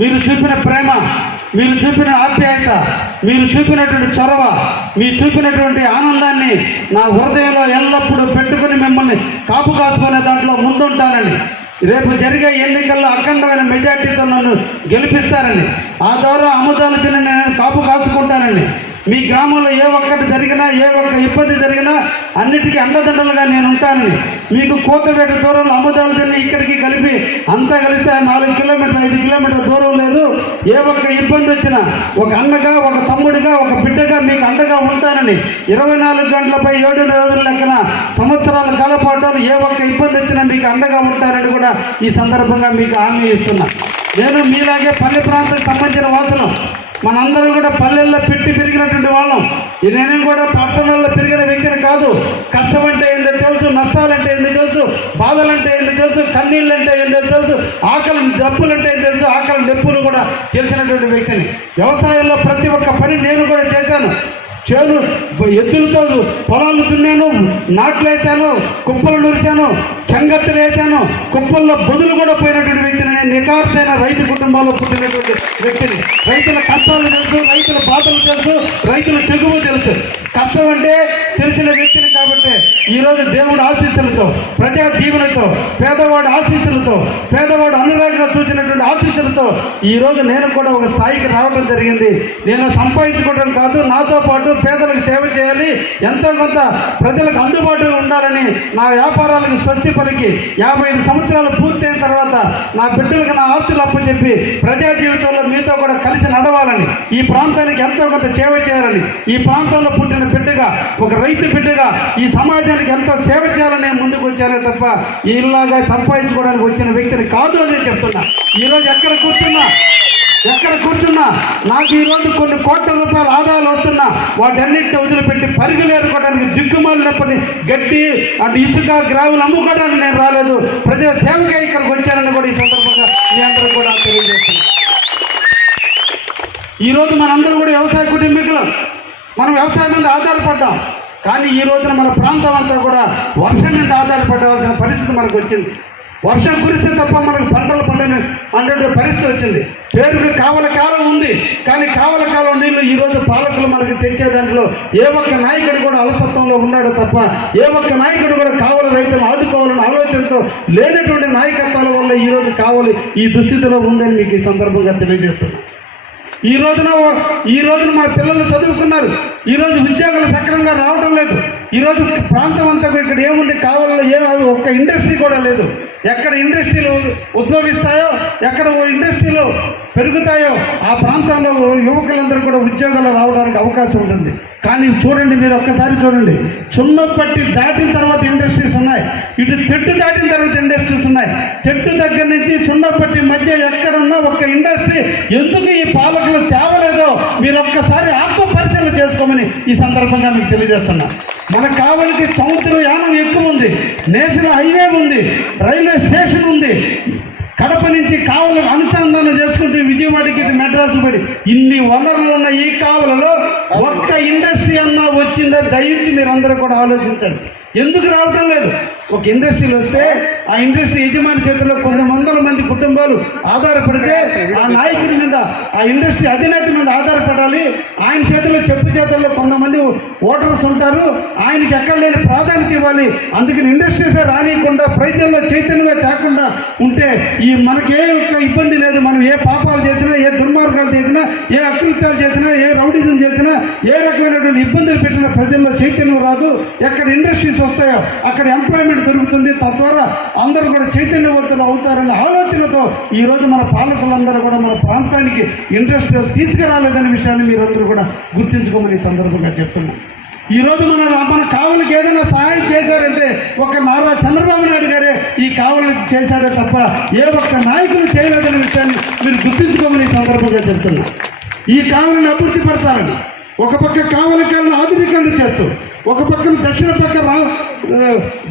మీరు చూపిన ప్రేమ, మీరు చూపిన ఆప్యాయత, మీరు చూపినటువంటి చొరవ, మీరు చూపినటువంటి ఆనందాన్ని నా హృదయంలో ఎల్లప్పుడూ పెట్టుకుని మిమ్మల్ని కాపు కాసుకునే దాంట్లో ముందుంటానని, రేపు జరిగే ఎన్నికల్లో అఖండమైన మెజార్టీతో నన్ను గెలిపిస్తారని, ఆ ద్వారా అమృతాలు తిని నేను కాపు కాసుకుంటానని, మీ గ్రామంలో ఏ ఒక్కటి జరిగినా, ఏ ఒక్క ఇబ్బంది జరిగినా అన్నిటికీ అండదండలుగా నేను ఉంటానని, మీకు కోతవేట దూరంలో అమృతాలు తిని ఇక్కడికి కలిపి అంతా కలిస్తే 4 కిలోమీటర్లు 5 కిలోమీటర్ల దూరం లేదు, ఏ ఒక్క ఇబ్బంది వచ్చినా ఒక అన్నగా, ఒక తమ్ముడిగా, ఒక బిడ్డగా మీకు అండగా ఉంటానని, 24 గంటలపై 7 రోజుల లెక్కన సంవత్సరాల కాలపాటు ఏ ఒక్క ఇబ్బంది వచ్చినా మీకు అండగా ఉంటానని కూడా ఈ సందర్భంగా మీకు హామీ ఇస్తున్నా. నేను మీలాగే పల్లె ప్రాంతానికి సంబంధించిన వాసులు, మనందరం కూడా పల్లెల్లో పెట్టి పెరిగినటువంటి వాళ్ళం. నేనేం కూడా పట్టణాల్లో పెరిగిన వ్యక్తిని కాదు. కష్టం అంటే ఏంటో తెలుసు, నష్టాలంటే ఏంటో తెలుసు, బాధలంటే ఏంటో తెలుసు, కన్నీళ్ళు అంటే ఏంటో తెలుసు, ఆకలి డబ్బులంటే ఏంటో తెలుసు, ఆకలి డబ్బులు కూడా తెలిసినటువంటి వ్యక్తిని. వ్యవసాయంలో ప్రతి ఒక్క పని నేను కూడా చేశాను. చేను ఎద్దులతో పొలాలు దున్నాను, నాట్లు వేసాను, కుప్పలు నూరిశాను, చెంగత్తులు వేసాను, కుప్పల్లో బదులు కూడా పోయినటువంటి వ్యక్తిని. నేను నికార్సైన రైతు కుటుంబంలో పుట్టినటువంటి వ్యక్తిని. రైతుల కష్టాలు తెలుసు, రైతుల బాధలు తెలుసు, రైతుల తెగువ తెలుసు. కష్టం అంటే తెలిసిన వ్యక్తిని కాబట్టి ఈరోజు దేవుడు ఆశీస్సులతో, ప్రజా దీవెనతో, పేదవాడు ఆశీస్సులతో, పేదవాడు అనురాగంగా చూసినటువంటి ఆశీస్సులతో ఈరోజు నేను కూడా ఒక స్థాయికి రావడం జరిగింది. నేను సంపాదించుకోవడం కాదు, నాతో పాటు పేదలకు సేవ చేయాలి, ఎంతో కొంత ప్రజలకు అందుబాటులో ఉండాలని నా వ్యాపారాలకు స్వస్తి పలికి 55 సంవత్సరాలు పూర్తయిన తర్వాత నా బిడ్డలకు నా ఆస్తులు అప్పచెప్పి ప్రజా జీవితంలో మీతో కూడా కలిసి నడవాలని, ఈ ప్రాంతానికి ఎంతో కొంత సేవ చేయాలని, ఈ ప్రాంతంలో పుట్టిన బిడ్డగా, ఒక రైతు బిడ్డగా ఈ సమాజానికి ఎంతో సేవ చేయాలని ముందుకు వచ్చానే తప్ప ఇలాగా సంపాదించుకోవడానికి వచ్చిన వ్యక్తిని కాదు అని చెప్తున్నా. ఈరోజు ఎక్కడ కూర్చున్నా నాకు ఈరోజు కొన్ని కోట్ల రూపాయల ఆదాయాలు వస్తున్నా వాటన్నిటిని వదిలిపెట్టి పరిగెలు ఏరుకోవడానికి, దిక్కుమాలినప్పటి గడ్డి అటు ఇసుక గ్రావులు అమ్ముకోవడానికి నేను రాలేదు, ప్రజల సేవగా ఇక్కడికి వచ్చానని కూడా ఈ సందర్భంగా మీ అందరూ కూడా తెలియజేస్తున్నాను. ఈరోజు మనందరూ కూడా వ్యవసాయ కుటుంబీకులు, మనం వ్యవసాయం మీద ఆధారపడ్డాం. కానీ ఈ రోజున మన ప్రాంతం అంతా కూడా వర్షం మీద ఆధారపడాల్సిన పరిస్థితి మనకు వచ్చింది. వర్షం కురిస్తే తప్ప మనకు పంటలు పండని అన్నటువంటి పరిస్థితి వచ్చింది. పేరుకి కావల కాలం ఉంది, కానీ కావల కాలం నీళ్ళు ఈరోజు పాలకులు మనకు తెచ్చే దాంట్లో ఏ ఒక్క నాయకుడు కూడా అలసత్వంలో ఉన్నాడు తప్ప ఏ ఒక్క నాయకుడు కూడా కావల రైతులు ఆదుకోవాలని ఆలోచనతో లేనటువంటి నాయకత్వాల వల్ల ఈరోజు కావలి ఈ దుస్థితిలో ఉందని మీకు ఈ సందర్భంగా తెలియజేస్తున్నాను. ఈ రోజున మా పిల్లలు చదువుకున్నారు, ఈరోజు ఉద్యోగాలు సక్రమంగా రావడం లేదు. ఈరోజు ప్రాంతం అంతా ఇక్కడ ఏముంది, కావాలలో ఒక్క ఇండస్ట్రీ కూడా లేదు. ఎక్కడ ఇండస్ట్రీలు ఉద్భవిస్తాయో, ఎక్కడ ఇండస్ట్రీలు పెరుగుతాయో ఆ ప్రాంతంలో యువకులందరూ కూడా ఉద్యోగాలు రావడానికి అవకాశం ఉంటుంది. కానీ చూడండి, మీరు ఒక్కసారి చూడండి, చున్నపట్టి దాటిన తర్వాత ఇండస్ట్రీస్ ఉన్నాయి, ఇటు తెట్టు దాటిన తర్వాత ఇండస్ట్రీస్ ఉన్నాయి. తెట్టు దగ్గర నుంచి చున్నపట్టి మధ్య ఎక్కడన్నా ఒక ఇండస్ట్రీ ఎందుకు ఈ పాలకులు తేవలేదో మీరు ఒక్కసారి ఆత్మ పరిశీలన చేసుకోమని ఈ సందర్భంగా మీకు తెలియజేస్తున్నా. మనకు కావలికి సముద్రయానం ఎక్కువ ఉంది, నేషనల్ హైవే ఉంది, రైల్వే స్టేషన్ ఉంది, కడప నుంచి కావలకు అనుసంధానం చేసుకుంటూ విజయవాడకి మెడ్రాసు పడి ఇన్ని వనరులు ఉన్న ఈ కావలలో ఒక్క ఇండస్ట్రీ అన్నా వచ్చిందో దయించి మీరందరూ కూడా ఆలోచించండి. ఎందుకు రావటం లేదు? ఒక ఇండస్ట్రీలు వస్తే ఆ ఇండస్ట్రీ యజమాని చేతిలో కొన్ని వందల మంది కుటుంబాలు ఆధారపడితే ఆ నాయకుడి మీద, ఆ ఇండస్ట్రీ అధినేత మీద ఆధారపడాలి. ఆయన చేతిలో చేతుల్లో కొంతమంది ఓటర్స్ ఉంటారు, ఆయనకి ఎక్కడ లేని ప్రాధాన్యత ఇవ్వాలి. అందుకని ఇండస్ట్రీసే రానియకుండా ప్రజల్లో చైతన్యంగా తేకుండా ఉంటే మనకి ఏ ఒక్క ఇబ్బంది లేదు. మనం ఏ పాపాలు చేసినా, ఏ దుర్మార్గాలు చేసినా, ఏ అకృత్యాలు చేసినా, ఏ రౌడీజం చేసినా, ఏ రకమైనటువంటి ఇబ్బందులు పెట్టిన ప్రజల్లో చైతన్యం రాదు. ఎక్కడ ఇండస్ట్రీస్ వస్తాయో అక్కడ ఎంప్లాయ్మెంట్ దొరుకుతుంది, తద్వారా అందరూ కూడా చైతన్యవంతులు అవుతారనే ఆలోచనతో ఈరోజు మన పాలకులందరూ కూడా మన ప్రాంతానికి ఇండస్ట్రీ తీసుకురాలేదనే విషయాన్ని మీరందరూ కూడా గుర్తించుకోమని సందర్భంగా చెప్తున్నాం. ఈరోజు మన కావలికి ఏదైనా సహాయం చేశారంటే ఒక నారా చంద్రబాబు నాయుడు గారే ఈ కావలికి చేశాడే తప్ప ఏ ఒక్క నాయకులు చేయలేదనే విషయాన్ని మీరు గుర్తించుకోమని సందర్భంగా చెప్తున్నాం. ఈ కావలిని అభివృద్ధి పరచాలని ఒక పక్క కావలికలను ఆధునీకరణ చేస్తూ, ఒక పక్కన దక్షిణ పక్క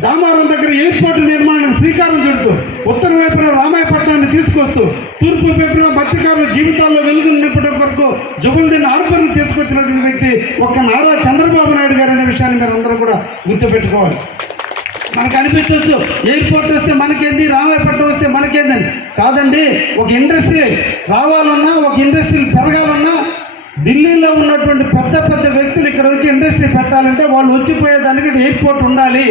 దామారం దగ్గర ఎయిర్పోర్ట్ నిర్మాణానికి శ్రీకారం చుడుతూ, ఉత్తర వైపున రామాయపట్నాన్ని తీసుకొస్తూ, తూర్పు వైపున మత్స్యకారుల జీవితాల్లో వెలుగు నింపడం కొరకు జబుల్దీన్ హార్బర్ని తీసుకొచ్చినటువంటి వ్యక్తి ఒక్క నారా చంద్రబాబు నాయుడు గారు అనే విషయాన్ని మీరు అందరూ కూడా గుర్తుపెట్టుకోవాలి. మనకు అనిపించవచ్చు ఎయిర్పోర్ట్ వస్తే మనకేంది, రామాయపట్నం వస్తే మనకేందని కాదండి. ఒక ఇండస్ట్రీ రావాలన్నా, ఒక ఇండస్ట్రీలు పెరగాలన్నా ఢిల్లీలో ఉన్నటువంటి పెద్ద పెద్ద వ్యక్తులు ఇక్కడ వచ్చి ఇండస్ట్రీ పెట్టాలంటే వాళ్ళు వచ్చిపోయేదానికి ఎయిర్పోర్ట్ ఉండాలి.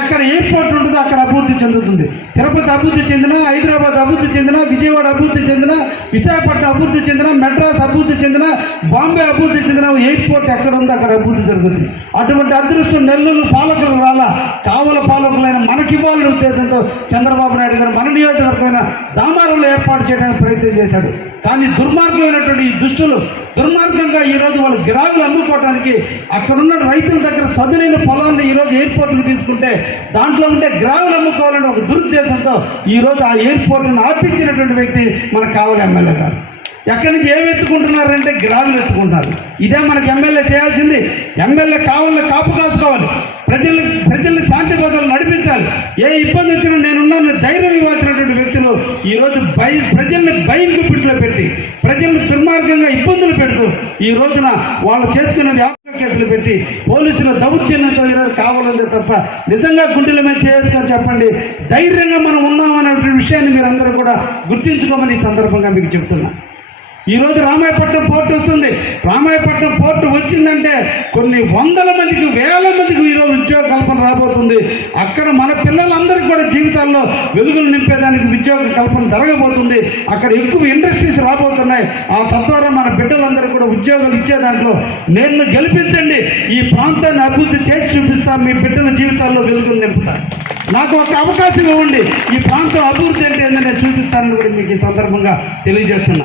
ఎక్కడ ఎయిర్పోర్ట్ ఉంటుందో అక్కడ అభివృద్ధి చెందుతుంది. తిరుపతి అభివృద్ధి చెందినా, హైదరాబాద్ అభివృద్ధి చెందినా, విజయవాడ అభివృద్ధి చెందినా, విశాఖపట్నం అభివృద్ధి చెందినా, మెడ్రాస్ అభివృద్ధి చెందినా, బాంబే అభివృద్ధి చెందిన ఎయిర్పోర్ట్ ఎక్కడ ఉందో అక్కడ అభివృద్ధి జరుగుతుంది. అటువంటి అదృష్టం నెల్లూరు పాలకులు రాలా, కావల పాలకులైన మనకి ఇవ్వాలనే ఉద్దేశంతో చంద్రబాబు నాయుడు గారు మన నియోజకవర్గమైన దామారంలో ఏర్పాటు చేయడానికి ప్రయత్నం చేశాడు. కానీ దుర్మార్గమైనటువంటి ఈ దుష్టులు దుర్మార్గంగా ఈరోజు వాళ్ళు గిరాకులు అమ్ముకోవడానికి అక్కడున్న రైతుల దగ్గర సదునైన పొలాన్ని ఈరోజు ఎయిర్పోర్ట్కి తీసుకుంటే దాంట్లో ఉంటే గిరాకులు అమ్ముకోవాలని ఒక దురుద్దేశంతో ఈరోజు ఆ ఎయిర్పోర్ట్ను ఆపించినటువంటి వ్యక్తి మనకు కావాలి ఎమ్మెల్యే గారు. ఎక్కడి నుంచి ఏమి ఎత్తుకుంటున్నారంటే గిరాకులు ఎత్తుకుంటారు. ఇదే మనకు ఎమ్మెల్యే చేయాల్సింది. ఎమ్మెల్యే కావాలని కాపు కాసుకోవాలి, ప్రజల్ని శాంతి భద్రతలు నడిపించాలి. ఏ ఇబ్బంది వచ్చినా నేనున్నాను ధైర్యం ఇవ్వాల్సినటువంటి వ్యక్తులు ఈరోజు ప్రజల్ని భయం గుప్పిట్లో పెట్టి ప్రజల్ని దుర్మార్గంగా ఇబ్బందులు పెడుతూ ఈ రోజున వాళ్ళు చేసుకునే వ్యాపార కేసులు పెట్టి పోలీసుల దౌర్జన్యంతో ఈరోజు కావాలంటే తప్ప నిజంగా గుండెల మీద చేసుకొని చెప్పండి, ధైర్యంగా మనం ఉన్నామనే విషయాన్ని మీరందరూ కూడా గుర్తించుకోమని ఈ సందర్భంగా మీకు చెప్తున్నా. ఈరోజు రామాయపట్నం పోర్టు వస్తుంది. రామాయపట్నం పోర్టు వచ్చిందంటే కొన్ని వందల మందికి, వేల మందికి ఈరోజు ఉద్యోగ కల్పన రాబోతుంది. అక్కడ మన పిల్లలందరికీ కూడా జీవితాల్లో వెలుగులు నింపేదానికి ఉద్యోగ కల్పన జరగబోతుంది. అక్కడ ఎక్కువ ఇండస్ట్రీస్ రాబోతున్నాయి. ఆ తద్వారా మన బిడ్డలందరూ కూడా ఉద్యోగాలు ఇచ్చే దాంట్లో నేను గెలిపించండి, ఈ ప్రాంతాన్ని అభివృద్ధి చేసి చూపిస్తాను, మీ బిడ్డల జీవితాల్లో వెలుగులు నింపుతాను, నాకు ఒక అవకాశం ఇవ్వండి, ఈ ప్రాంతం అభివృద్ధి అంటే ఏంటో నేను చూపిస్తానని కూడా మీకు ఈ సందర్భంగా తెలియజేస్తున్నాను.